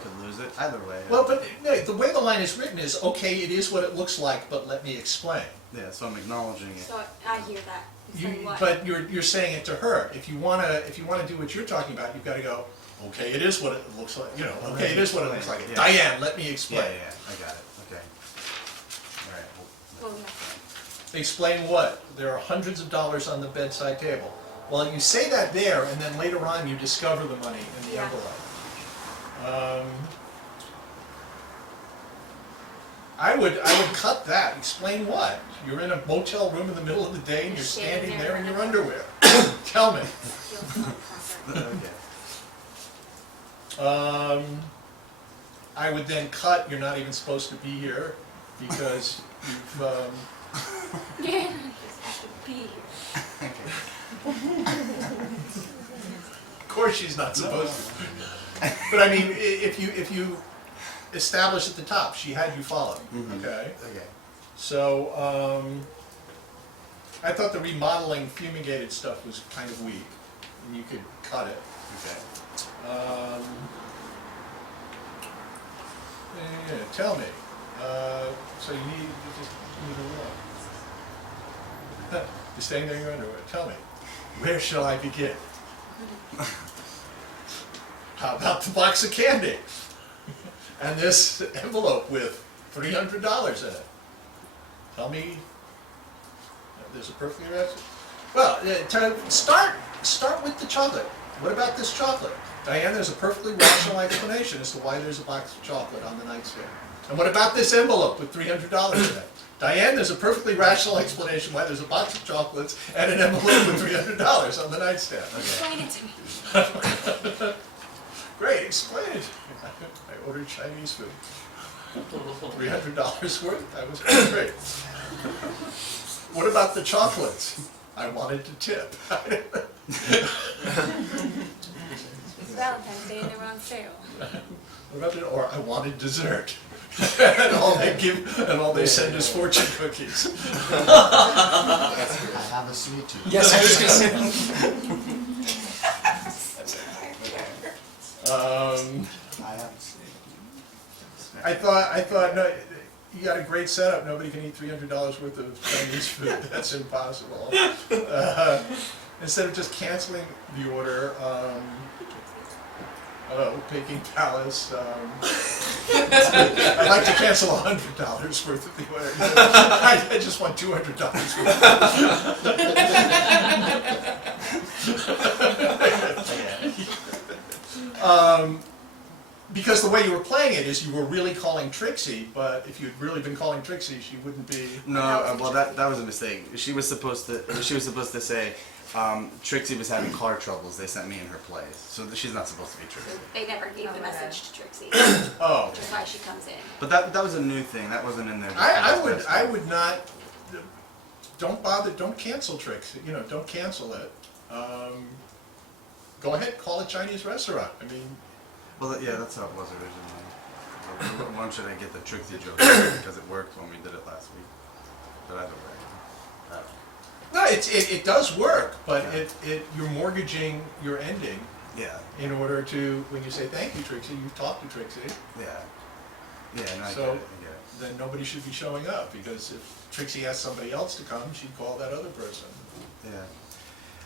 could lose it. Either way. Well, but no, the way the line is written is, okay, it is what it looks like, but let me explain. Yeah, so I'm acknowledging it. So I hear that. Explain what? But you're saying it to her. If you wanna do what you're talking about, you've got to go, okay, it is what it looks like, you know, okay, it is what it looks like. Yeah. Diane, let me Yeah, explain. yeah, I got it. Okay. All right. Well, we have Explain what? There are hundreds of dollars on the bedside table. Well, you say that there, and then later on you discover the money in the Yeah. envelope. I would cut that. Explain what? You're in a motel room in the middle of the day and you're standing there in your underwear. Tell me. to feel comfort. Okay. I would then cut, you're not even supposed to be here because you've, Yeah, just have to be here. of course she's not supposed to. But I mean, if you establish at the top, she had you followed, okay? Okay. So, I thought the remodeling fumigated stuff was kind of weak, and you could cut it. Okay. Yeah, tell me. So you just need a what? You're staying there in your underwear. Tell me, where shall I begin? How about the box of candy? And this envelope with $300 in it. Tell me, there's a perfectly recipe. Well, start with the chocolate. What about this chocolate? Diane, there's a perfectly rational explanation as to why there's a box of chocolate on the nightstand. And what about this envelope with $300 in it? Diane, there's a perfectly rational explanation why there's a box of chocolates and an envelope with $300 on the nightstand. Explain it to me. Great, explain it. I ordered Chinese food. $300 worth? That was great. What about the chocolates? I wanted to tip. It's Valentine's Day and they're on sale. What about it? Or I wanted dessert. And all they send is fortune cookies. I have a sweet tooth. Yes, I was just gonna say. I have a sweet I thought, no, you got a great setup. Nobody can eat $300 worth of Chinese food. That's impossible. Instead of just canceling the order, Peking Palace. I'd like to cancel $100 worth of the order. I just want $200 worth. Because the way you were playing it is you were really calling Trixie, but if you'd really been calling Trixie, she wouldn't be. No, well that was a mistake. She was supposed to say Trixie was having car troubles. They sent me in her place, so she's not supposed to be Trixie. They never gave the message to Trixie. Oh. Which is why she comes in. But that was a new thing. That wasn't in there. I would not. Don't bother. Don't cancel Trixie. You know, don't cancel it. Go ahead, call a Chinese restaurant. I mean. Well, yeah, that's how it was originally. Why should I get the Trixie joke because it worked when we did it last week? But either way. No, it does work, but Yeah. you're mortgaging your ending Yeah. in order to, when you say thank you, Trixie, you talk to Trixie, Yeah. Yeah. No, I So- get it. I get it. then nobody should be showing up, because if Trixie asked somebody else to come, she'd call that other person. Yeah.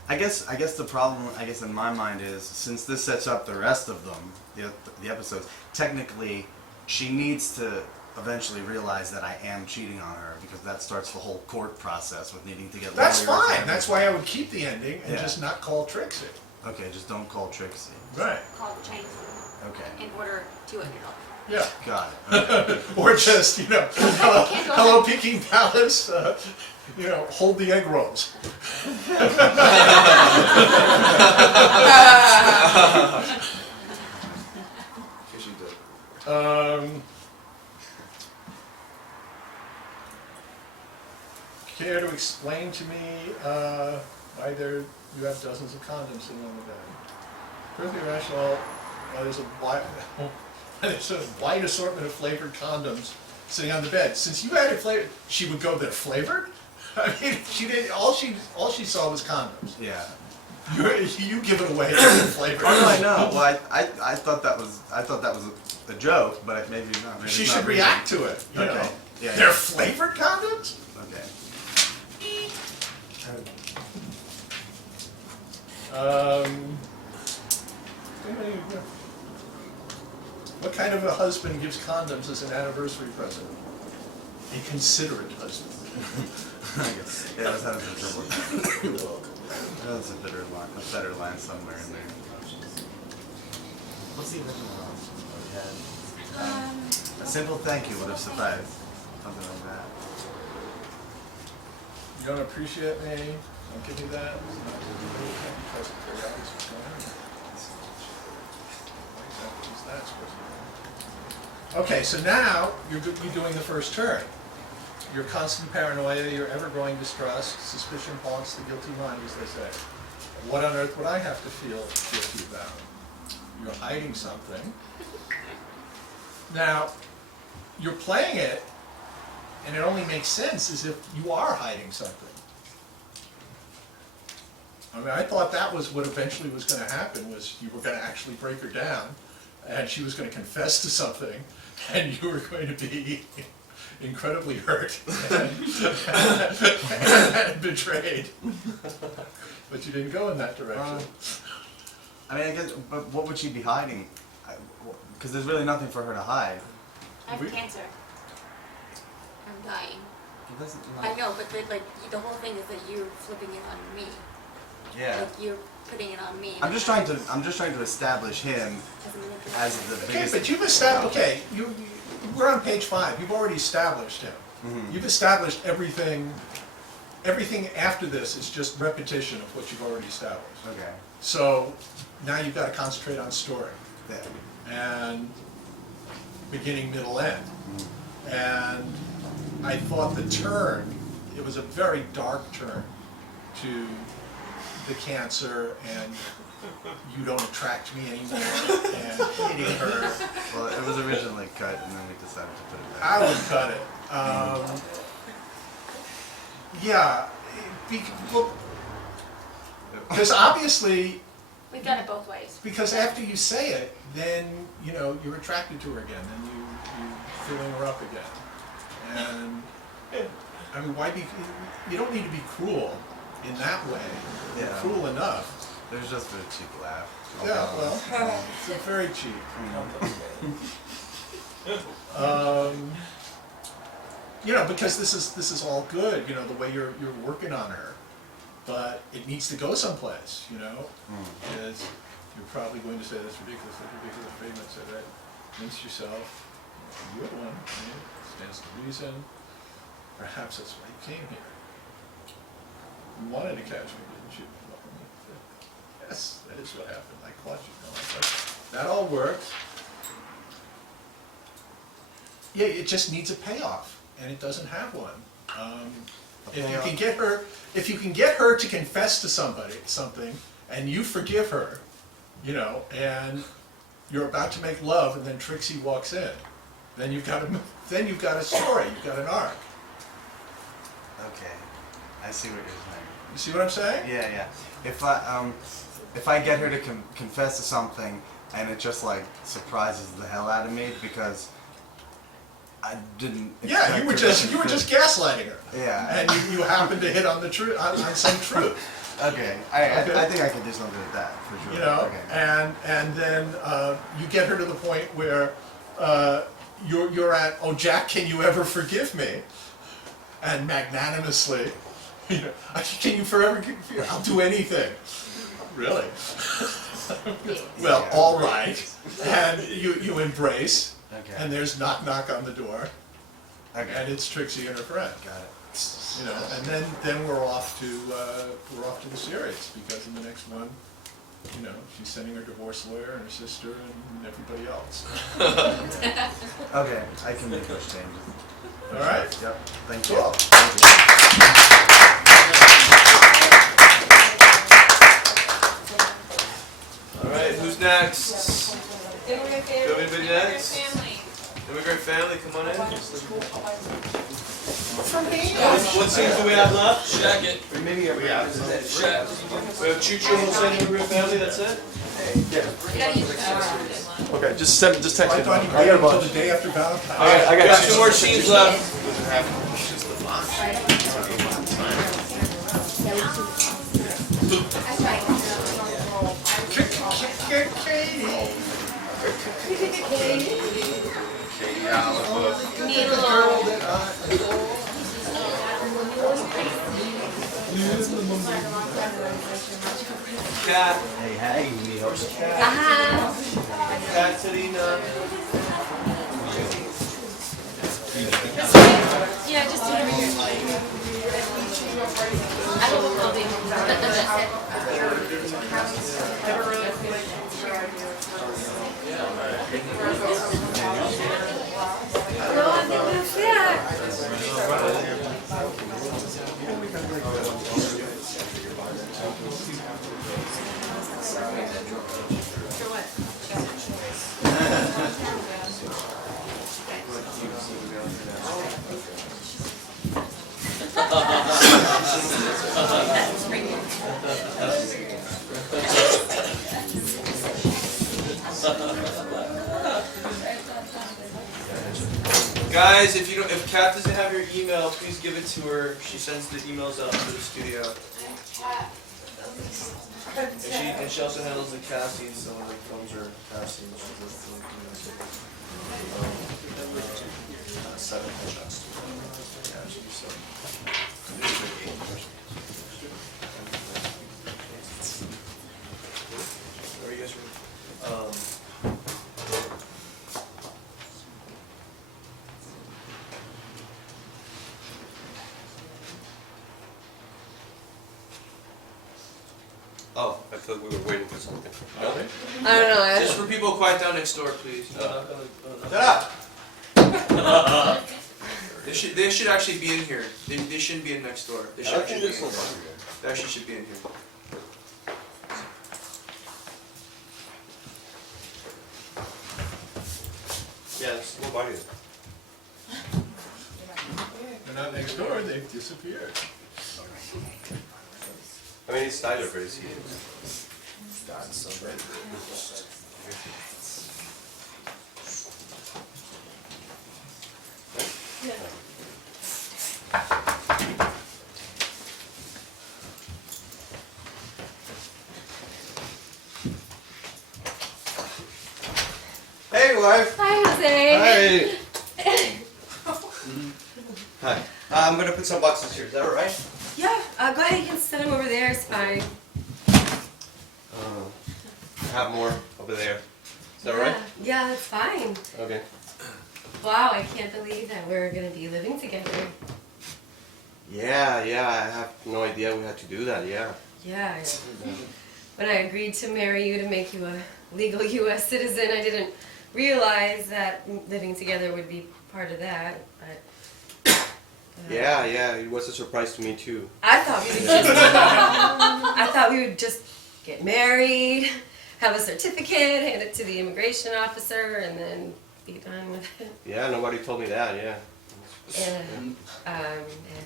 I guess the problem, in my mind is, since this sets up the rest of them, the episodes, technically, she needs to eventually realize that I am cheating on her, because that starts the whole court process with needing to get That's lawyers fine, and that's why I would keep the ending and Yeah. just not call Trixie. Okay, just don't call Trixie. Right, Call the Chinese food Okay, and order $200. yeah. got it. Okay. Or just, hello Peking Palace, hold the egg rolls. Care to explain to me why you have dozens of condoms sitting on the bed? Perfectly rational. There's a wide assortment of flavored condoms sitting on the bed. Since you had it flavored, she would go, they're flavored? I mean, she did. All she saw was condoms. Yeah. You give it away as flavored. Oh no, I know. Well, I thought that was a joke, but maybe not. Maybe She it's should not really. react to it, you Okay. know. Yeah, They're yeah. flavored condoms? Okay. What kind of a husband gives condoms as an anniversary present? A considerate husband. I guess. Yeah, I was having some trouble with that. That's a better line somewhere in there. What's the original one? A simple thank you would have sufficed. Something like that. You don't appreciate me? Don't give me that? Because it's very obvious what's going on. What exactly is that supposed to be? Okay, so now you're doing the first turn. Your constant paranoia, your ever-growing distrust, suspicion haunts the guilty mind, as they say. What on earth would I have to feel guilty about? You're hiding something. Now, you're playing it, and it only makes sense as if you are hiding something. I mean, I thought that was what eventually was going to happen, was you were going to actually break her down, and she was going to confess to something, and you were going to be incredibly hurt and betrayed. But you didn't go in that direction. I mean, I guess, but what would she be hiding? Because there's really nothing for her to hide. I have We- cancer. I'm dying. It doesn't, I know, but the whole thing is that you're flipping it on me. Yeah. Like you're putting it on me. I'm just trying to establish him As a manipulator. as the Okay, biggest. but you've established, okay, we're on page 5, you've already established him. You've established everything after this is just repetition of what you've already established. Okay. So now you've got to concentrate on story Yeah. and beginning, middle, end. And I thought the turn, it was a very dark turn to the cancer and you don't attract me anymore and hitting her. Well, it was originally cut, and then we decided to put it back. I would cut it. Yeah, because obviously, We've done it both ways. because after you say it, then, you know, you're attracted to her again, and you're filling her up again. And, I mean, why be, you don't need to be cruel in that way. You're Yeah. cruel enough. It was just a cheap laugh. I'll Yeah, be honest. well, it's very cheap. You know, because this is all good, you know, the way you're working on her, but it needs to go someplace, you know? Because you're probably going to say that's ridiculous statement, so that convince yourself, you're the one, stands to reason, perhaps that's why you came here. You wanted to catch me, didn't you? Yes, that is what happened, I caught you, no, that all worked. Yeah, it just needs a payoff, and it doesn't have one. If you can get her to confess to something, and you forgive her, you know, and you're about to make love, and then Trixie walks in, then you've got a story, you've got an arc. Okay. I see what you're saying. You see what I'm saying? Yeah, yeah. If I get her to confess to something, and it just like surprises the hell out of me because I didn't. Yeah, expect you were her to just gaslighting her. Yeah. And you happened to hit on the truth, on some truth. Okay. Okay. I think I could do something with that for sure. You know, Okay. and then you get her to the point where you're at, oh Jack, can you ever forgive me? And magnanimously, you know, can you forever give me? I'll do anything. Really? Well, Yeah. all right. And you embrace, Okay. and there's knock knock on the door, and Okay. it's Trixie and her friend. Got it. You know, and then we're off to the series, because in the next one, you know, she's sending her divorce lawyer and her sister and everybody else. Okay. I can make those changes. All right. Yep. Thank you. Cool. Thank you. All right, who's next? Immigrant You want me to be next? family. Immigrant family, come on in. For me? What scenes do we have left? Check it. We have Choo Choo, who'll say immigrant family, that's it? Yeah. You gotta use the Okay, just text I me. thought you I got a waited until bunch. the day after Valentine's. I Got got two more scenes left. That's right. Need a little. Cat. Hey, hey, Neil. Katerina. Yeah, just do it over here. I don't know No, I think that's it. For what? Guys, if Kat doesn't have your email, please give it to her. She sends the emails out to the studio. And she also handles the castings, so when like films or castings, she does the seven headshots. Yeah, she's so. Where are you guys from? Oh, I thought we were waiting for something. No? I don't know. Just for people, quiet down next door, please. Shut up! They should actually be in here. They shouldn't be in next door. They should I actually think be there's in here. nobody here. They actually should be in here. Yeah, there's nobody here. They're not next door, they've disappeared. I mean, it's Tyler, but it's here. Hey, wife! Hi, Jose. Hi! Hi. I'm gonna put some boxes here, is that alright? Yeah, go ahead. You can set them over there. It's fine. I have more over there. Is that right? Yeah, that's fine. Okay. Wow, I can't believe that we're gonna be living together. Yeah, I have no idea we had to do that, yeah. Yeah. When I agreed to marry you to make you a legal U.S. citizen, I didn't realize that living together would be part of that. But Yeah, it was a surprise to me too. I thought we would just get married, have a certificate, hand it to the immigration officer, and then be done with it. Yeah, nobody told me that, yeah. And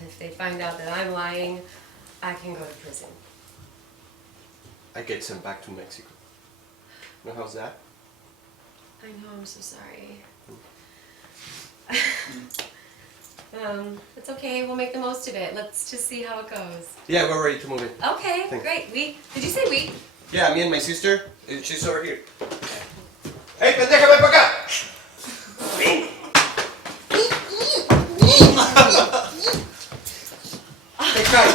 if they find out that I'm lying, I can go to prison. I get sent back to Mexico. You know how's that? I know, I'm so sorry. It's okay, we'll make the most of it. Let's just see how it goes. Yeah, we're ready to move in. Okay, Thank- great. Did you say we? Yeah, me and my sister, she's over here. Hey, pendeja, ven para acá! Hey, Kai,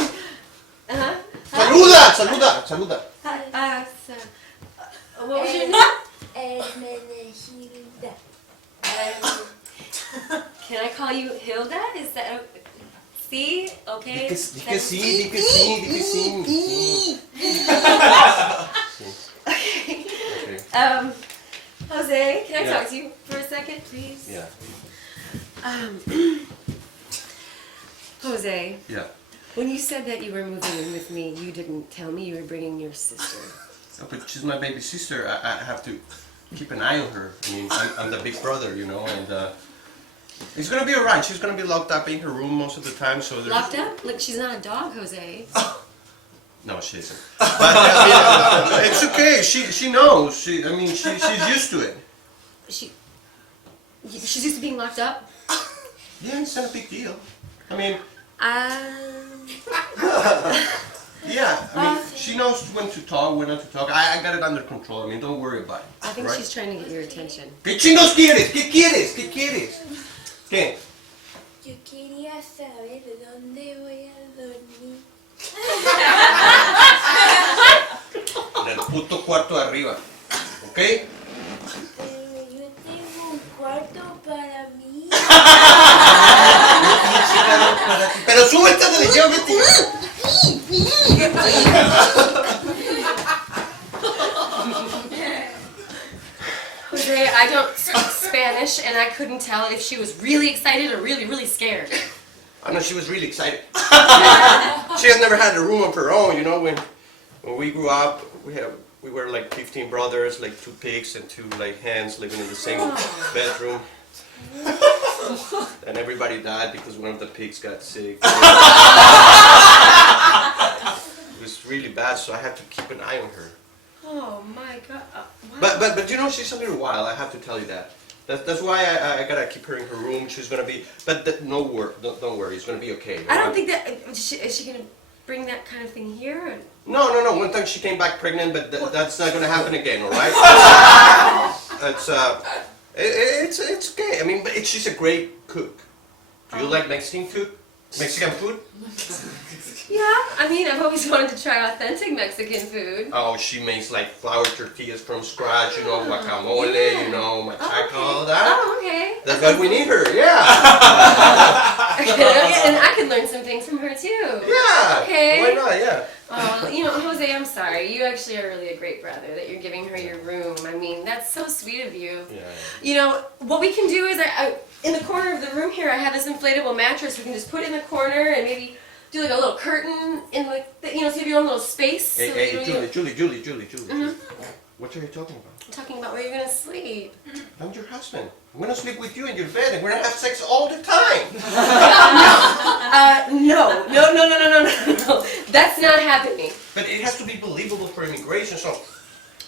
Uh-huh. saluda! What was your name? Hermenegilda. Can I call you Hilda? Is that see? Okay. Di que sí. Okay. Jose, can I Yeah. talk to you for a second, please? Yeah. Jose, Yeah. when you said that you were moving in with me, you didn't tell me you were bringing your sister. No, but she's my baby sister. I have to keep an eye on her. I mean, I'm the big brother, you know, and it's gonna be alright. She's gonna be locked up in her room most of the time, so there's... Locked up? Like she's not a dog, Jose. No, she isn't. But it's okay. She knows. She's used to it. She's used to being locked up. Yeah, it's not a big deal. I mean, yeah. She knows when to talk, when not to talk. I got it under control. I mean, don't worry about it. I think right? she's trying to get your attention. ¿Qué chingos quieres? ¿Qué quieres? ¿Qué quieres? ¿Qué? Yo quería saber dónde voy a dormir. En el puto cuarto de arriba. ¿Ok? Pero yo tengo un cuarto para mí. Pero súbete de la llave, tío. Jose, I don't speak Spanish, and I couldn't tell if she was really excited or really, really scared. I know she was really excited. She has never had a room of her own, you know. When we grew up, we were like 15 brothers, like 2 pigs and 2 like hens living in the same bedroom. And everybody died because one of the pigs got sick. It was really bad, so I had to keep an eye on her. Oh my God! Wow. But you know, she's a little wild. I have to tell you that. That's why I gotta keep her in her room. She's gonna be, but don't worry, it's gonna be okay. I don't think that is she gonna bring that kind of thing here? Or? No. One time she came back pregnant, but that's not gonna happen again. All right? It's okay. I mean, but she's a great cook. Do you like Mexican food? Yeah, I mean, I've always wanted to try authentic Mexican food. Oh, she makes like flour tortillas from scratch. You know, guacamole. You know, machaca, all that. Oh, okay. That's why we need her. Yeah. And I could learn some things from her too. Yeah. Okay. Why not? Yeah. You know, Jose, I'm sorry. You actually are really a great brother that you're giving her your room. I mean, that's so sweet of you. Yeah. You know, what we can do is, in the corner of the room here, I have this inflatable mattress. We can just put it in the corner and maybe do like a little curtain in like, so you have your own little space. Hey, so hey, you know, Julie. Mhm. What are you talking about? I'm talking about where you're gonna sleep. I'm your husband. I'm gonna sleep with you in your bed and we're gonna have sex all the time. No. That's not happening. But it has to be believable for immigration, so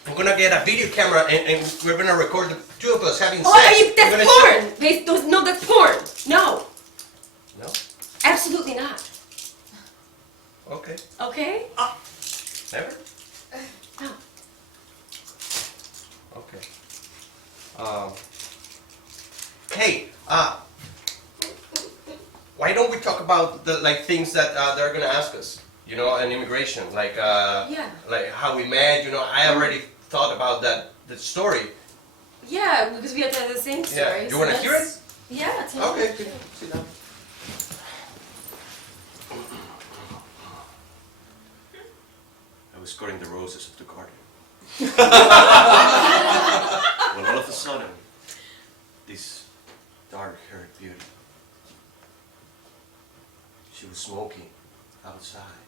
I'm gonna get a video camera and we're gonna record the 2 of us having sex. That's We're gonna porn. No, that's porn. No, No? absolutely not. Okay. Okay? Never? No. Okay. Hey, why don't we talk about the things that they're gonna ask us? You know, in immigration, Yeah. like how we met. You know, I already thought about that story. Yeah, because we have to have the same story. Yeah. You so wanna hear it? let's- Yeah. tell me. Okay. Good. Sit down. I was cutting the roses of the garden. When all of a sudden, this dark-haired beauty, she was smoking outside.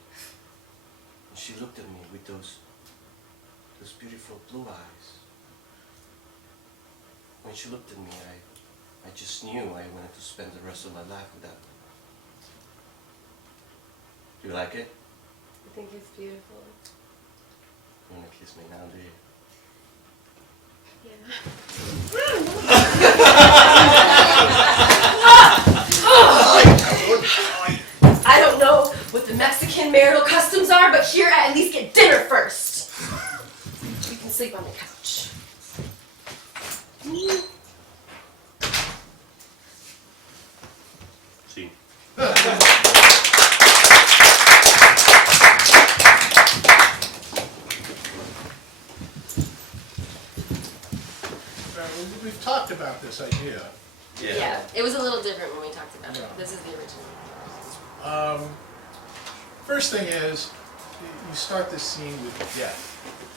And she looked at me with those beautiful blue eyes. When she looked at me, I just knew I wanted to spend the rest of my life with that woman. Do you like it? I think it's beautiful. You wanna kiss me now, do you? Yeah. I don't know what the Mexican marital customs are, but here I at least get dinner first. You can sleep on the couch. See. We've talked about this idea. Yeah, it was a little different when we talked about it. Yeah. This is the original. First thing is, you start this scene with death.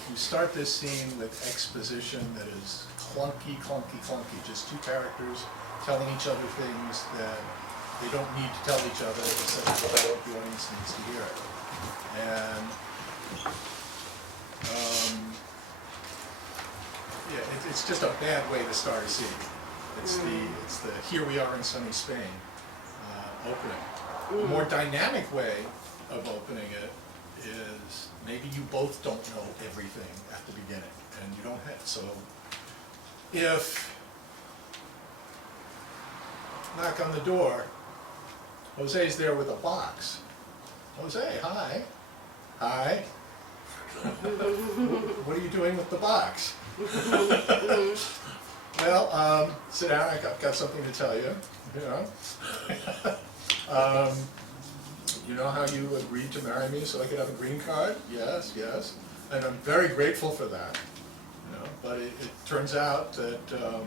You start this scene with exposition that is clunky. Just 2 characters telling each other things that they don't need to tell each other, except that the audience needs to hear it. And yeah, it's just a bad way to start a scene. It's the here we are in sunny Spain opening. A more dynamic way of opening it is maybe you both don't know everything at the beginning, and you don't have, so if, knock on the door, Jose's there with a box. Jose, hi. Hi. What are you doing with the box? Well, sit down, I've got something to tell you, you know. You know how you agreed to marry me so I could have a green card? Yes, yes. And I'm very grateful for that, you know. But it turns out that the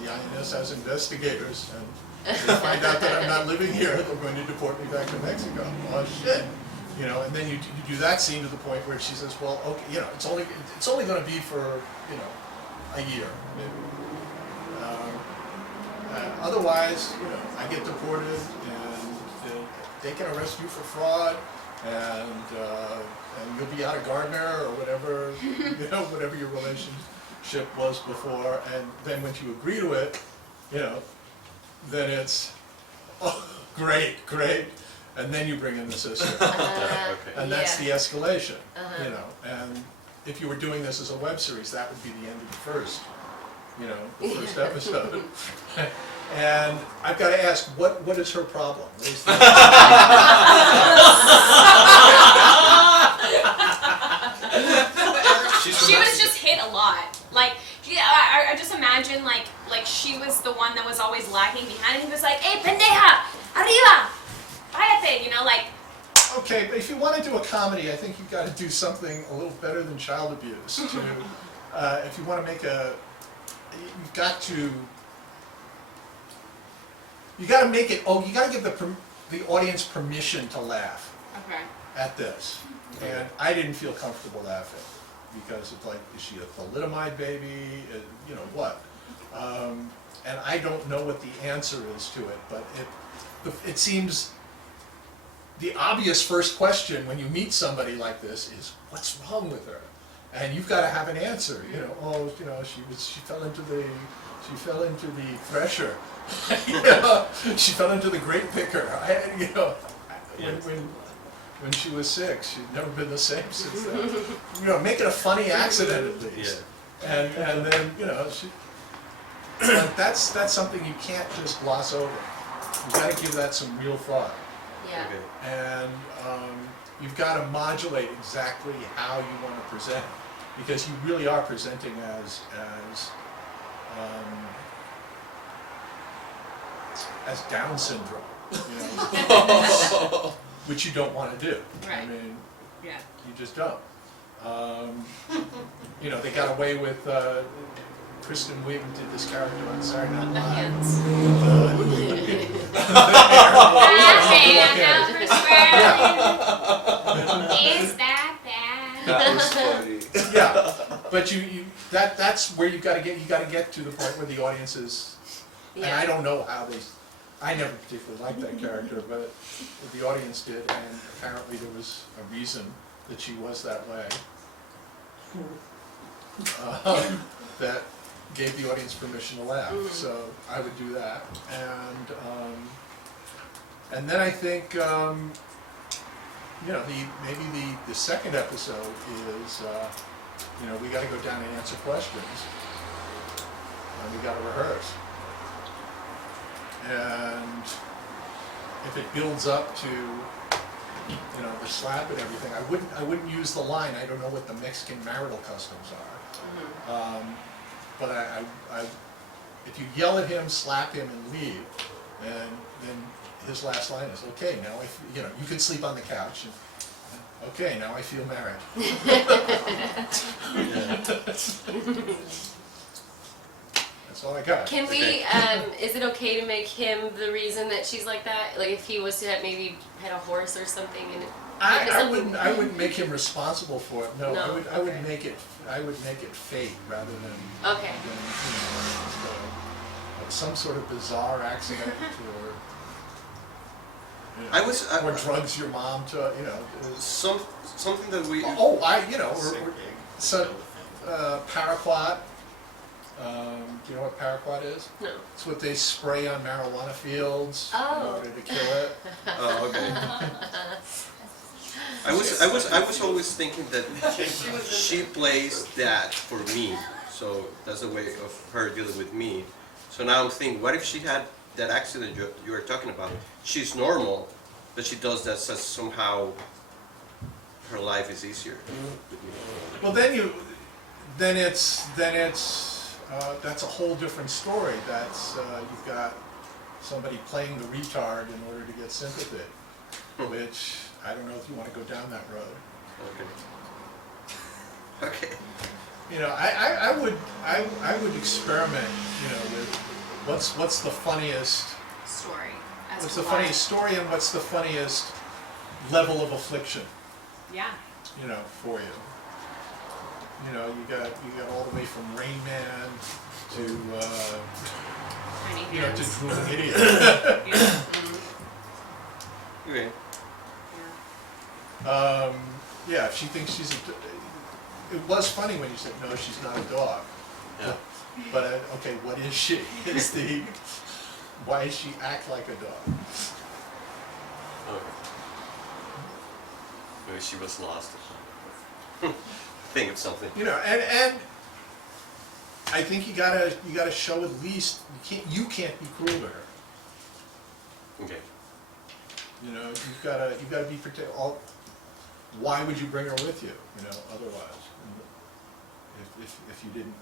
INS has investigators, and they find out that I'm not living here, they're going to deport me back to Mexico. Oh, shit. You know, and then you do that scene to the point where she says, well, okay, you know, it's only going to be for, you know, a year. Otherwise, you know, I get deported, and they can arrest you for fraud, and you'll be out of Gardner or whatever, you know, whatever your relationship was before. And then once you agree to it, you know, then it's, oh, great, great. And then you bring in the sister. And that's the escalation, you know. And if you were doing this as a web series, that would be the end of the first, you know, the first episode. And I've got to ask, what is her problem? What is the She was just hit a lot. Like, yeah, I just imagine like she was the one that was always lagging behind, and he was like, "Hey, pendeja, arriba, cállate," you know, like. Okay, but if you want to do a comedy, I think you've got to do something a little better than child abuse. If you want to make you've got to make it. Oh, you got to give the audience permission to laugh Okay. at this, and I didn't feel comfortable laughing because it's like, is she a thalidomide baby? You know what? And I don't know what the answer is to it, but it seems. The obvious first question when you meet somebody like this is, what's wrong with her? And you've got to have an answer. You know, oh, you know, she fell into the thresher. You know, she fell into the grape picker. You know, when she was 6, she'd never been the same since then. You know, make it a funny accident at least. And then, you know, but that's something you can't just gloss over. You've got to give that some real thought. Yeah. And you've got to modulate exactly how you want to present, because you really are presenting as Down syndrome, you know, which you don't want to do. Right. I mean, Yeah. you just don't. You know, they got away with. Kristen Wiig did this character on Saturday Night The Live. hands. Is that bad? That was funny. Yeah, but that's where you got to get to the point where the audience is. And I don't know how I never particularly liked that character, but the audience did, and apparently there was a reason that she was that way. That gave the audience permission to laugh. So I would do that, and then I think you know, maybe the second episode is you know, we got to go down and answer questions, and we got to rehearse. And if it builds up to, you know, the slap and everything, I wouldn't use the line, I don't know what the Mexican marital customs are. But if you yell at him, slap him, and leave, and then his last line is, okay, now you know, you can sleep on the couch. And, okay, now I feel married. That's all I got. Can we, is it okay to make him the reason that she's like that? Like if he was to have maybe had a horse or something and I wouldn't make him responsible for it. No, No, I would okay. make it fate rather than Okay. some sort of bizarre accident or you know, I was or drugs your mom to, you know. something that we. You know, so paraquat. Do you know what paraquat is? No. It's what they spray on marijuana fields in Oh. order to kill it. Oh, okay. I was always thinking that she plays that for me, so that's a way of her dealing with me. So now I'm thinking, what if she had that accident you were talking about? She's normal, but she does that so somehow her life is easier. Well, then it's that's a whole different story. That's you've got somebody playing the retard in order to get sympathy, which I don't know if you want to go down that road. Okay. You know, I would experiment. You know, with what's the funniest. Story. As What's to the why. funniest story and what's the funniest level of affliction, Yeah. you know, for you. You know, you got all the way from Rain Man to Tiny you know, to hands. Drooling Idiot. Yeah. Okay. Yeah, if she thinks she's it was funny when you said no, she's not a dog. Yeah. But okay, what is she? Is the why does she act like a dog? Okay. Maybe she was lost or something. Think of something. You know, and I think you gotta show at least you can't be cruel to her. Okay. You know, you've gotta be protect. Why would you bring her with you? You know, otherwise, if you didn't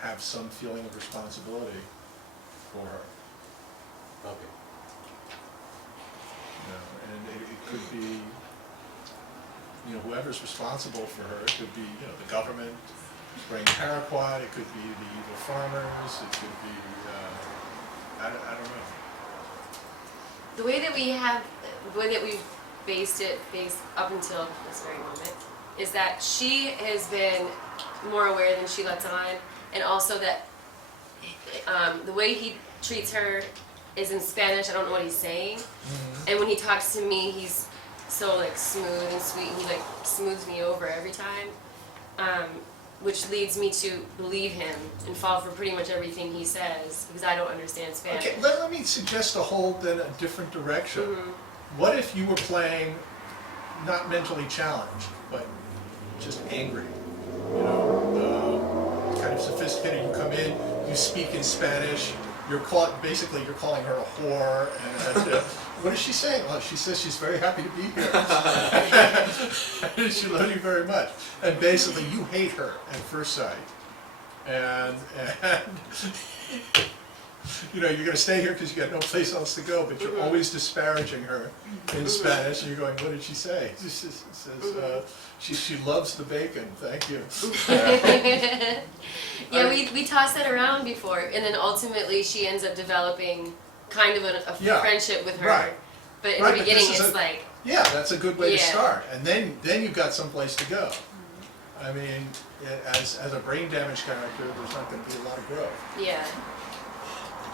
have some feeling of responsibility for her. Okay. You know, and it could be, you know, whoever's responsible for her. It could be, you know, the government spraying paraquat. It could be the evil farmers. It could be, I don't know. The way that we've based up until this very moment is that she has been more aware than she lets on, and also that the way he treats her is in Spanish. I don't know what he's saying, and when he talks to me, he's so like smooth and sweet, and he like smooths me over every time, which leads me to believe him and fall for pretty much everything he says because I don't understand Spanish. Okay, let me suggest a different direction. What if you were playing not mentally challenged, but just angry? You know, kind of sophisticated. You come in, you speak in Spanish. You're calling her a whore, and what is she saying? Well, she says she's very happy to be here. She loves you very much, and basically you hate her at first sight, and you know, you're going to stay here because you got no place else to go, but you're always disparaging her in Spanish, and you're going, what did she say? She says, she loves the bacon, thank you. Yeah, we tossed that around before, and then ultimately she ends up developing kind of a Yeah, friendship with her. right. But in Right, the but beginning, this is it's like, Yeah, that's a good way to Yeah. start, and then you've got someplace to go. I mean, as a brain damaged character, there's not going to be a lot of growth. yeah.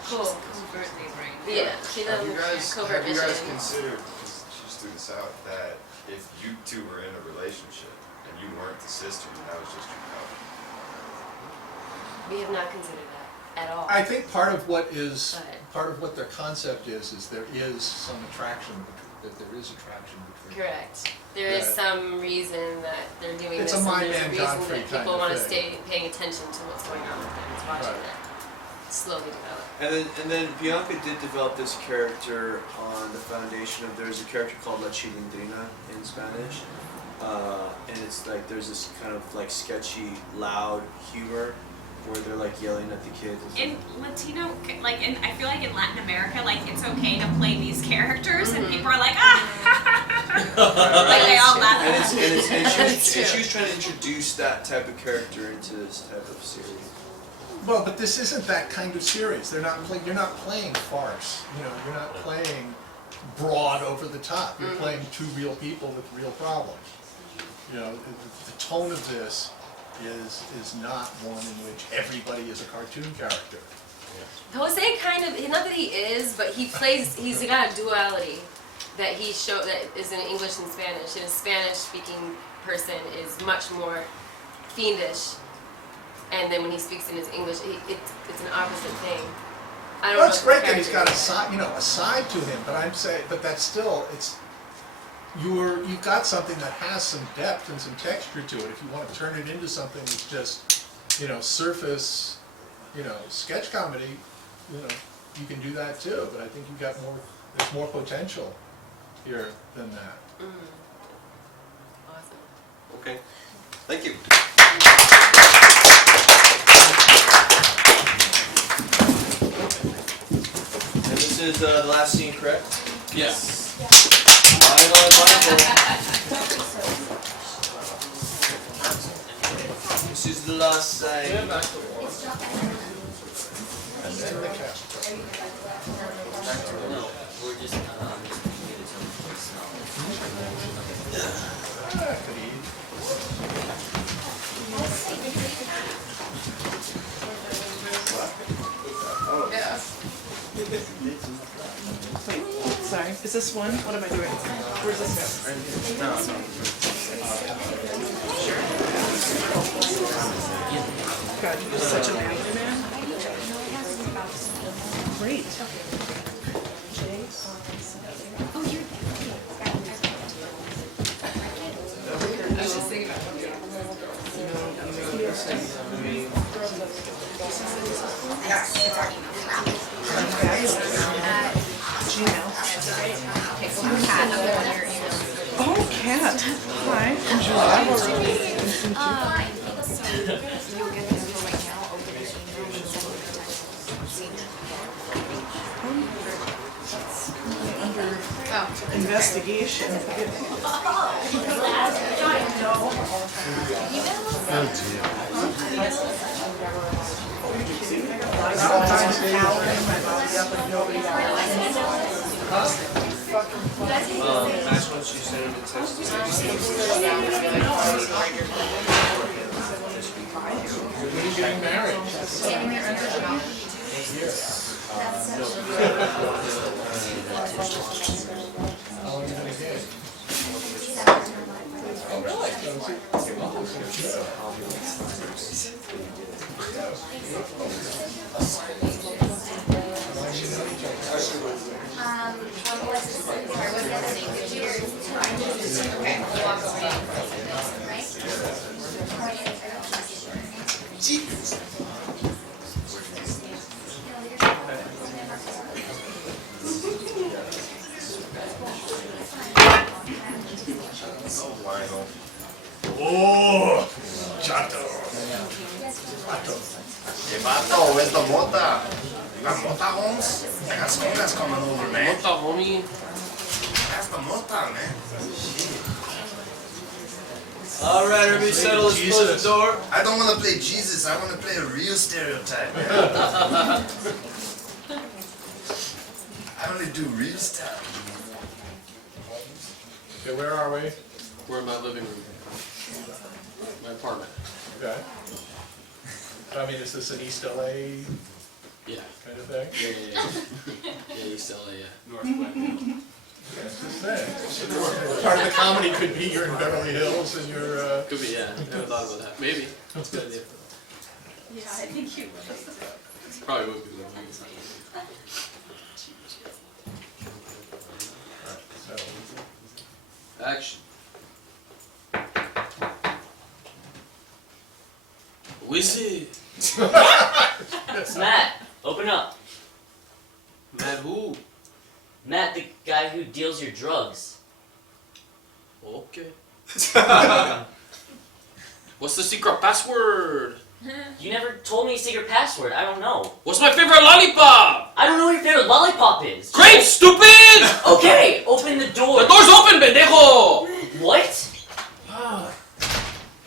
Cool. Covertly brain. Yeah, she Have doesn't you guys, covert have you guys mission. considered, because she just threw this out, that if you two were in a relationship and you weren't the sister and that was just your cousin? We have not considered that at all. I think part of what their concept is there is some attraction, that there is attraction between. Correct. There is That- some reason that they're doing It's this, a and my there's a man reason Godfrey that kind people of want to thing. stay paying attention to what's going on with them, is watching Right. that slowly develop. And then Bianca did develop this character on the foundation of, there's a character called La Chilindrina in Spanish. And it's like, there's this kind of like sketchy, loud humor where they're like yelling at the kids. and In stuff. Latino, like, I feel like in Latin America, like, it's okay to play these characters, and people are like, ah, like, they all laugh And at it's, them. and it's, and she was, That's and she true. was trying to introduce that type of character into this type of series. Well, but this isn't that kind of series. You're not playing farce. You know, you're not playing broad over the top. You're playing two real people with real problems. You know, the tone of this is not one in which everybody is a cartoon character. Jose kind of, not that he is, but he's got a duality that that is in English and Spanish. And a Spanish speaking person is much more fiendish. And then when he speaks in his English, it's an opposite thing. I don't Well, know it's if great the that he's got a character- side, a side to him. But I'm saying, but that's still, you've got something that has some depth and some texture to it. If you want to turn it into something that's just, surface, sketch comedy, you can do that too. But I think you got more. There's more potential here than that. Awesome. Okay. Thank you. And this is the last scene, correct? Yes. Final and wonderful. This is the last scene. And then the cast. No, we're just Sorry, is this one? What am I doing? Where's this one? God, you're such a manly man. Great. Oh, cat. Hi, I'm Julia. Investigation. Last one she sent in the text. When are you getting married? How long are you gonna get? Oh, really? Oh, Chato. Hey, Vato, where's the mota? You got mota, Holmes? I got some guys coming over, man. Mota, homie. That's the mota, man. All right, everybody settle. Let's close the door. I don't want to play Jesus. I want to play a real stereotype, man. I only do real stuff. Okay, where are we? We're in my living room. My apartment. Okay. I mean, is this an East LA Yeah. kind of thing? Yeah, East LA, yeah. That's just saying. Part of the comedy could be you're in Beverly Hills and you're, Could be, yeah. Never thought about that. Maybe. That's a good idea. Yeah, I think you would. Probably would be. Action. Who is it? Matt, open up. Matt who? Matt, the guy who deals your drugs. Okay. What's the secret password? You never told me your secret password. I don't know. What's my favorite lollipop? I don't know what your favorite lollipop is. Great, stupid! Okay, open the door. The door's open, pendejo! What?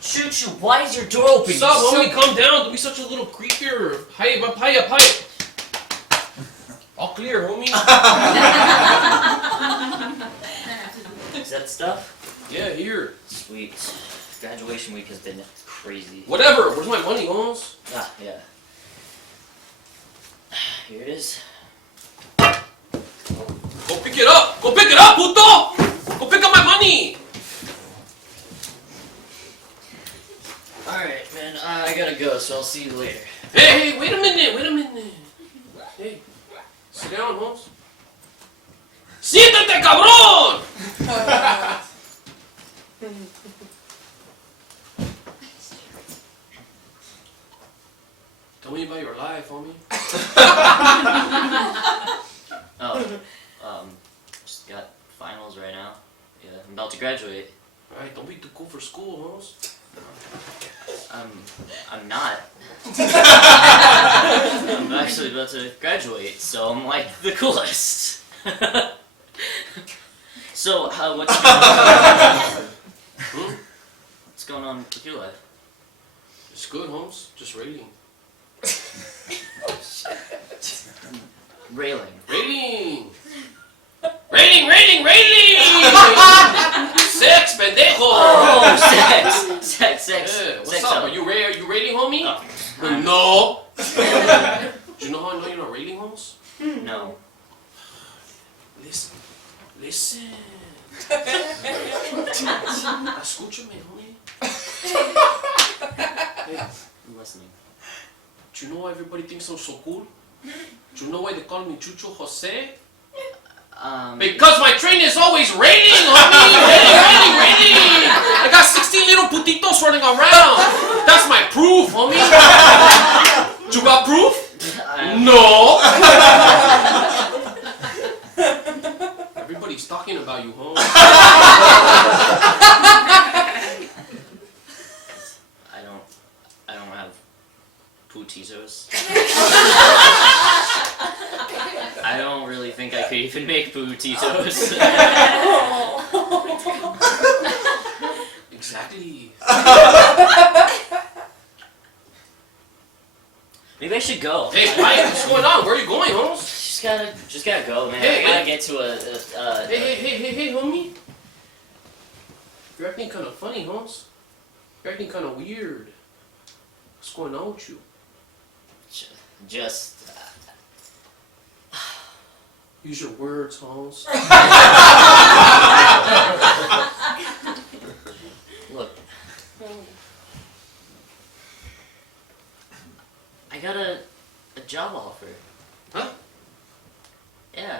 Choo Choo, why is your door open? Stop, You're homie, calm down. Don't be such a little creeper. Hey, papaya. All clear, homie. Is that stuff? Yeah, here. Sweet. Graduation week has been crazy. Whatever. Where's my money, Holmes? Ah, yeah. Here it is. Go pick it up. Go pick it up, puto! Go pick up my money. Alright, man, I gotta go, so I'll see you later. Hey, wait a minute. Hey, sit down, Holmes. ¡Siéntate, cabrón! Tell me about your life, homie. Oh, just got finals right now. Yeah, I'm about to graduate. Alright, don't be too cool for school, hoes. I'm not. I'm actually about to graduate, so I'm like the coolest. So, what's going on? What's going on with your life? It's good, Holmes. Just railing. Railing. Railing! Railing! Sex, pendejo! Oh, sex. Yeah, what's Sex up? out. Are you railing, homie? I'm- No! Do you know how I know you're not railing, Holmes? No. Listen. Escúchame, homie. Hey, I'm listening. do you know why everybody thinks I'm so cool? Do you know why they call me Chucho Jose? Because my train is always raining, homie! Raining! I got 16 little putitos running around! That's my proof, homie! You got proof? No! Everybody's talking about you, homie. I don't have putitos. I don't really think I could even make putitos. Exactly. Maybe I should go. Hey, Wyatt, what's going on? Where are you going, Holmes? Just gotta go, man. Hey, I gotta hey. get to a Hey, homie. You're acting kind of funny, Holmes. You're acting kind of weird. What's going on with you? just. Use your words, Holmes. Look. I got a job offer. Huh? Yeah,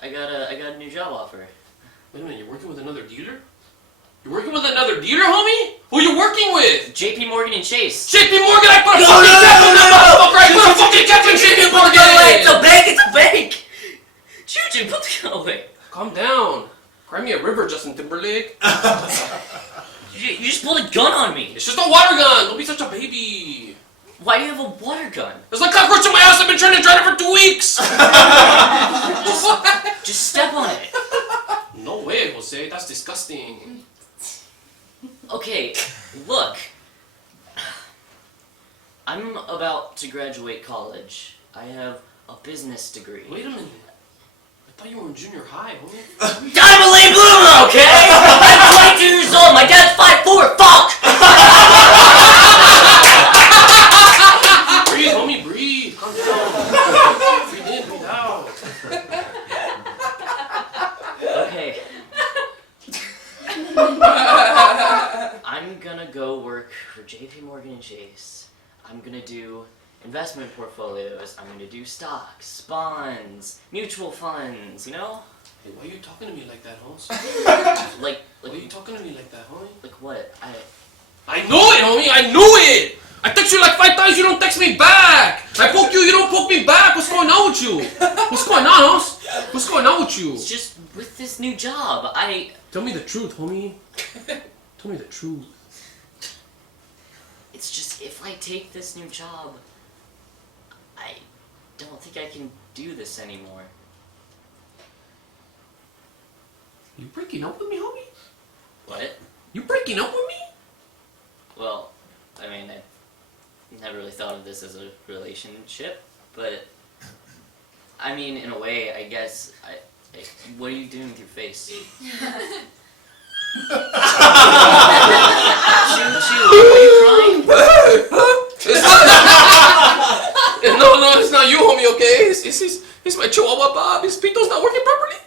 I got a new job offer. Wait a minute, you're working with another dealer? You're working with another dealer, homie? Who are you working with? JP Morgan and Chase. JP Morgan, I put a fucking cap on that motherfucker! I put a fucking cap on JP Morgan! It's a bank, it's a bank! Juju, put the gun away. Calm down. Cry me a river, Justin Timberlake. You just pulled a gun on me. It's just a water gun. Don't be such a baby. Why do you have a water gun? There's like cockroach in my house. I've been trying to drown it for 2 weeks. Just step on it. No way, Jose. That's disgusting. Okay, look. I'm about to graduate college. I have a business degree. Wait a minute. I thought you were in junior high, homie. I'm a late bloomer, okay? I'm 22 years old. My dad's 5'4". Fuck! Breathe, homie, breathe. Calm down. Breathe in, breathe out. Okay. I'm gonna go work for JP Morgan and Chase. I'm gonna do investment portfolios. I'm gonna do stocks, bonds, mutual funds, you know? Hey, why are you talking to me like that, Holmes? Like Why are you talking to me like that, homie? like what? I knew it, homie. I knew it. I text you like 5 times. You don't text me back. I poke you. You don't poke me back. What's going on with you? What's going on, Holmes? What's going on with you? It's just with this new job, Tell me the truth, homie. Tell me the truth. it's just if I take this new job, I don't think I can do this anymore. You breaking up with me, homie? What? You breaking up with me? Well, I mean, I never really thought of this as a relationship, but I mean, in a way, I guess. What are you doing with your face? Choo, are you crying? No, it's not you, homie. Okay, it's my Chihuahua Bob. His pito's not working properly.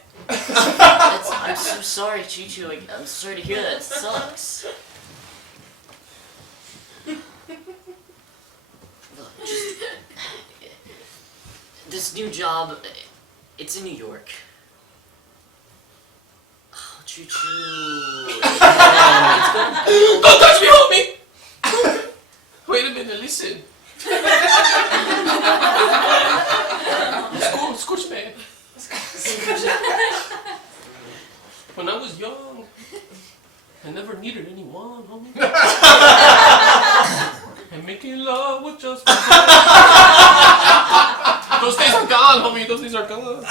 I'm so sorry, Chichu. I'm sorry to hear that. It sucks. Look, just this new job. It's in New York. Choo choo. Don't touch me, homie! Wait a minute, listen. Scorch man. When I was young, I never needed anyone, homie. And making love was just for fun. Those days are gone, homie. Those days are gone.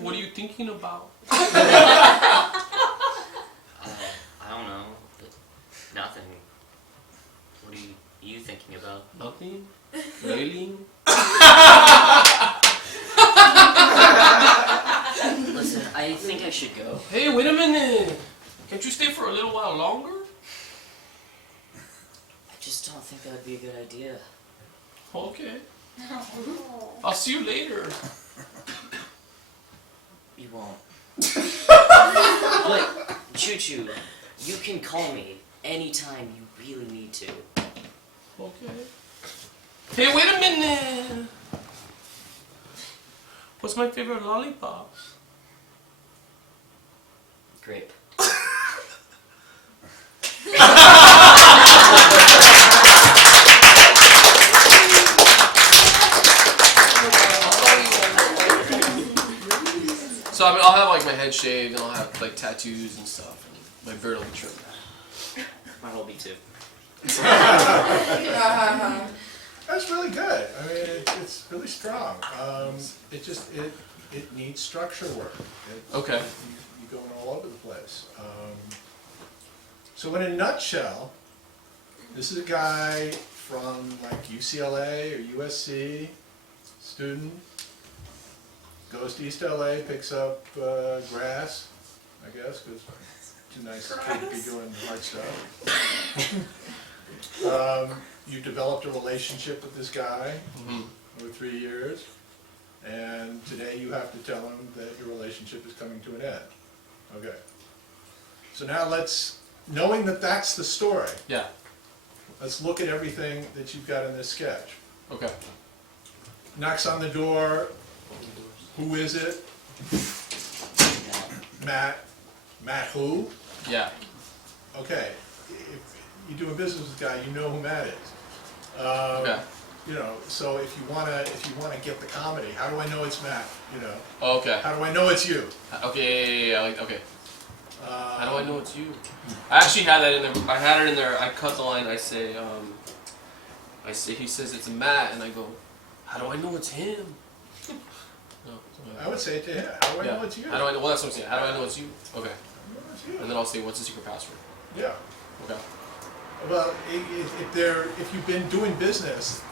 What are you thinking about? I don't know. Nothing. What are you thinking about? Nothing? Really? Listen, I think I should go. Hey, wait a minute. Can't you stay for a little while longer? I just don't think that would be a good idea. Okay. I'll see you later. You won't. But, Choo Choo, you can call me anytime you really need to. Okay. Hey, wait a minute. What's my favorite lollipop? Grape. So I mean, I'll have like my head shaved, and I'll have like tattoos and stuff, and my beard will be trimmed. Mine will be too. That's really good. I mean, it's really strong. It needs structure work. Okay. You're going all over the place. So in a nutshell, this is a guy from like UCLA or USC, student, goes to East LA, picks up grass, I guess, because too nice kid to be doing hard stuff. You developed a relationship with this guy over 3 years, and today you have to tell him that your relationship is coming to an end. Okay. So now knowing that that's the story, Yeah. let's look at everything that you've got in this sketch. Okay. Knocks on the door. Who is it? Matt. Matt who? Yeah. Okay. If you do a business with this guy, you know who Matt is. Okay. You know, so if you wanna get the comedy, how do I know it's Matt? You know. Okay. How do I know it's you? Okay. Yeah. Like, okay. How do I know it's you? I actually had that in there. I had it in there. I cut the line. I say, he says it's Matt, and I go, how do I know it's him? No. I would say it to him. How do I know it's you? How do I know? Well, that's what I'm saying. How do I know it's you? Okay. I know it's you. And then I'll say, what's the secret password? Yeah. Okay. Well, if you've been doing business,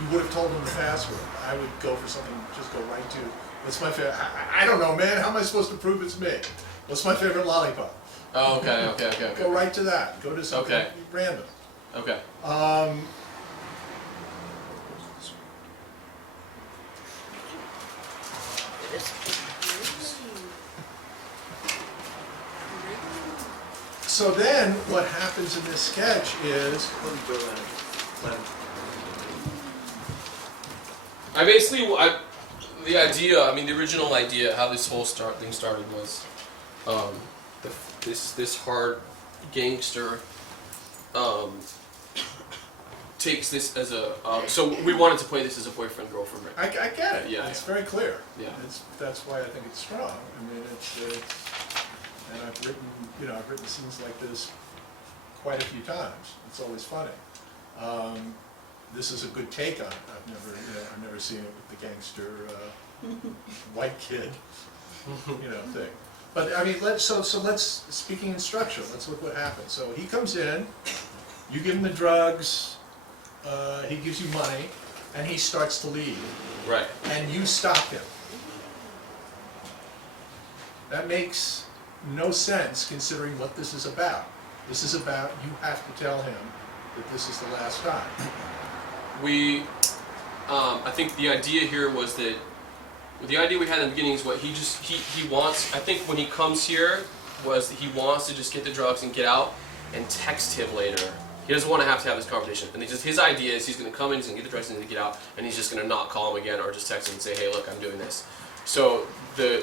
you would have told them the password. I would go for something, just go right to, what's my favorite, I don't know, man, how am I supposed to prove it's me? What's my favorite lollipop? Oh, okay. Go right to that. Go to something random. Okay. So then, what happens in this sketch is, the idea, I mean, the original idea, how this whole thing started was, this hard gangster, takes this as a, so we wanted to play this as a boyfriend-girlfriend. I get it. Yeah. It's very clear. Yeah. That's why I think it's strong. I mean, and I've written scenes like this quite a few times. It's always funny. This is a good take on it. I've never seen it with the gangster white kid, thing. But I mean, let's speaking in structure. Let's look what happens. So he comes in, you give him the drugs, he gives you money, and he starts to leave. Right. And you stop him. That makes no sense considering what this is about. This is about you have to tell him that this is the last time. I think the idea here was that the idea we had in the beginning is what he wants. I think when he comes here was he wants to just get the drugs and get out and text him later. He doesn't want to have this conversation. And his idea is he's going to come in, he's going to get the drugs and get out, and he's just going to not call him again or just text him and say, hey, look, I'm doing this. So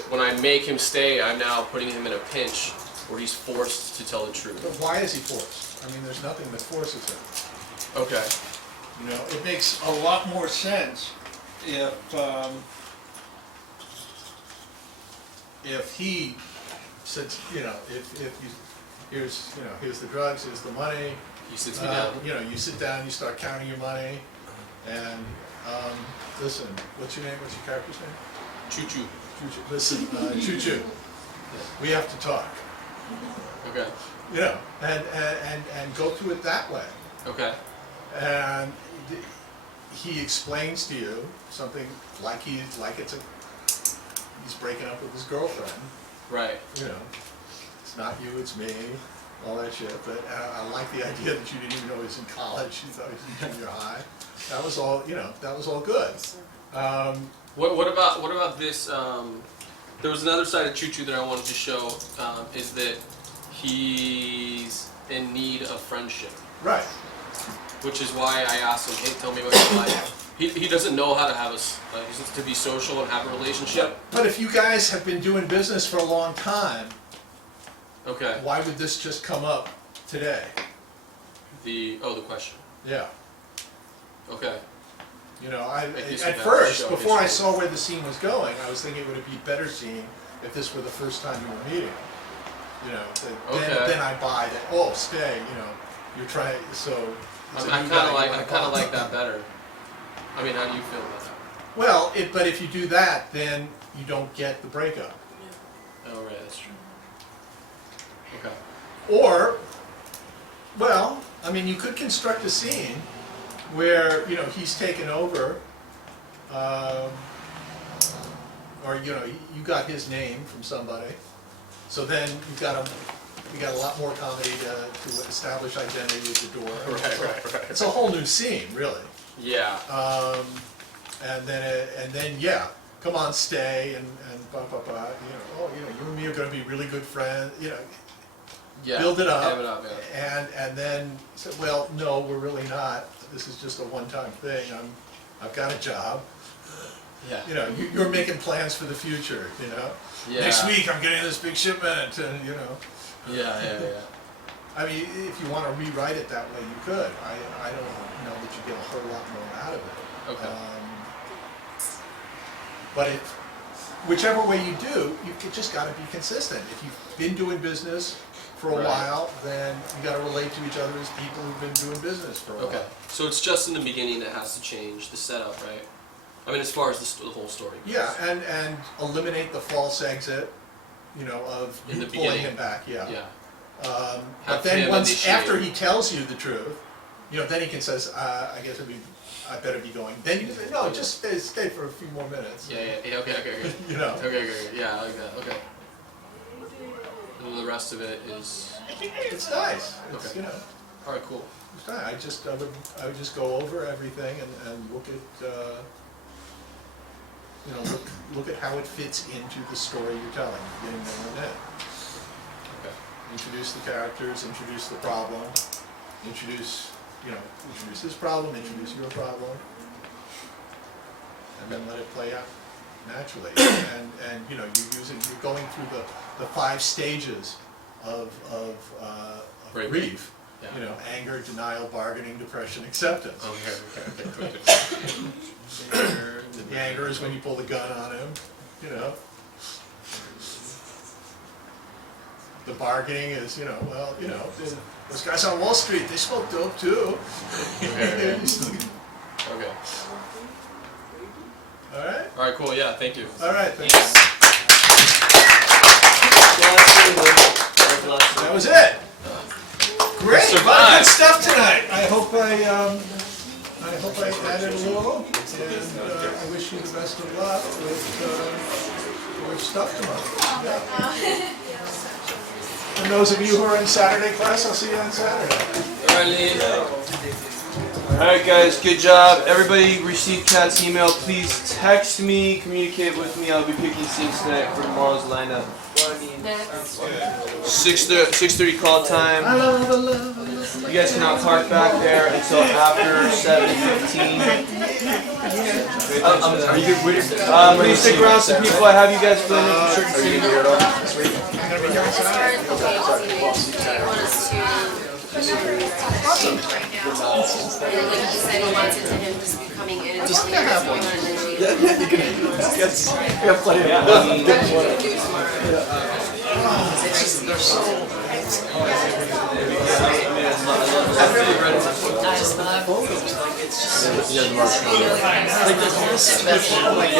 when I make him stay, I'm now putting him in a pinch where he's forced to tell the truth. But why is he forced? I mean, there's nothing that forces him. Okay. You know, it makes a lot more sense if he says, you know, if you, here's the drugs, here's the money. He sits me down. You know, you sit down, you start counting your money, and listen, what's your name? What's your character's name? Choo Choo. Listen, Choo Choo. We have to talk. Okay. You know, and go through it that way. Okay. And he explains to you something like he's breaking up with his girlfriend. Right. You know, it's not you, it's me, all that shit. But I like the idea that you didn't even know he was in college. You thought he was in junior high. That was all. You know, that was all good. What about this? There was another side of Choo Choo that I wanted to show. Is that he's in need of friendship. Right. Which is why I asked him, hey, tell me what you like. He doesn't know how to have to be social and have a relationship. But if you guys have been doing business for a long time, okay, why would this just come up today? The question. Yeah. Okay. You know, at show first, before I history. saw where the scene was going, I was thinking it would be a better scene if this were the first time you were meeting him. You know, then I buy that. Oh, stay. You know, you're trying. So I kind of like that better. I mean, how do you feel about that? Well, but if you do that, then you don't get the breakup. Oh, right, that's true. Okay. Or, well, I mean, you could construct a scene where, you know, he's taken over, or, you know, you got his name from somebody, so then you got a lot more comedy to establish identity at the door. Right. It's a whole new scene, really. Yeah. And then yeah, come on, stay, and blah, blah, blah. You know, you and me are going to be really good friends. You know, Yeah. build it up, Have it up, yeah. and then say, well, no, we're really not. This is just a one-time thing. I've got a job. Yeah. You know, you're making plans for the future. You know, Yeah. next week I'm getting this big shipment, and you know. Yeah. I mean, if you want to rewrite it that way, you could. I don't know that you get a whole lot more out of it. Okay. But whichever way you do, just got to be consistent. If you've been doing business for a Right. while, then you got to relate to each other as people who've been doing business for a Okay. while. So it's just in the beginning that has to change the setup, right? I mean, as far as the whole story goes. Yeah, and eliminate the false exit, you know, of In you the pulling beginning. him back. Yeah. Yeah. But Have then him once initiate. after he tells you the truth, you know, then he can says, I guess I better be going. Then you can say, no, just stay for a few more minutes. Yeah. Okay. You know. Okay. Yeah, I like that. Okay. And the rest of it is. It's nice. It's, Okay. you know, All right. Cool. it's nice. I would just go over everything and look at, you know, look at how it fits into the story you're telling, getting there and then. Okay. Introduce the characters, introduce the problem, introduce his problem, introduce your problem, and then let it play out naturally. And you know, you're going through the 5 stages of Right. grief. Yeah. You know, anger, denial, bargaining, depression, acceptance. Okay. The anger is when you pull the gun on him, you know. The bargaining is, you know, well, you know, those guys on Wall Street, they smoke dope too. Okay. All right? All right. Cool. Yeah. Thank you. All right, thanks. That was it. Great, a lot of good stuff tonight. I hope I added a little, and I wish you the best of luck with stuff tomorrow. Yeah. And those of you who are in Saturday class, I'll see you on Saturday. All right, Lee. Alright guys, good job. Everybody received Kat's email. Please text me, communicate with me. I'll be picking scenes tonight for tomorrow's lineup. Next. 6:30 call time. You guys cannot park back there until after 7:15. Please stick around some people. I have you guys fill in for certain things. As far as the way do you want us to push it right now? Like he said, he wants it to him just coming in and just what's going on in the G. We have plenty of Do it tomorrow. I've never read it. I just love photos. Like it's just like the whole special. Like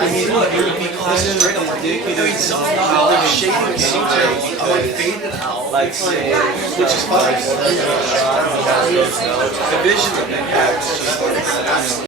I mean, it would be kind of ridiculous how the shading faded out. Like say, which is fine. The vision of it.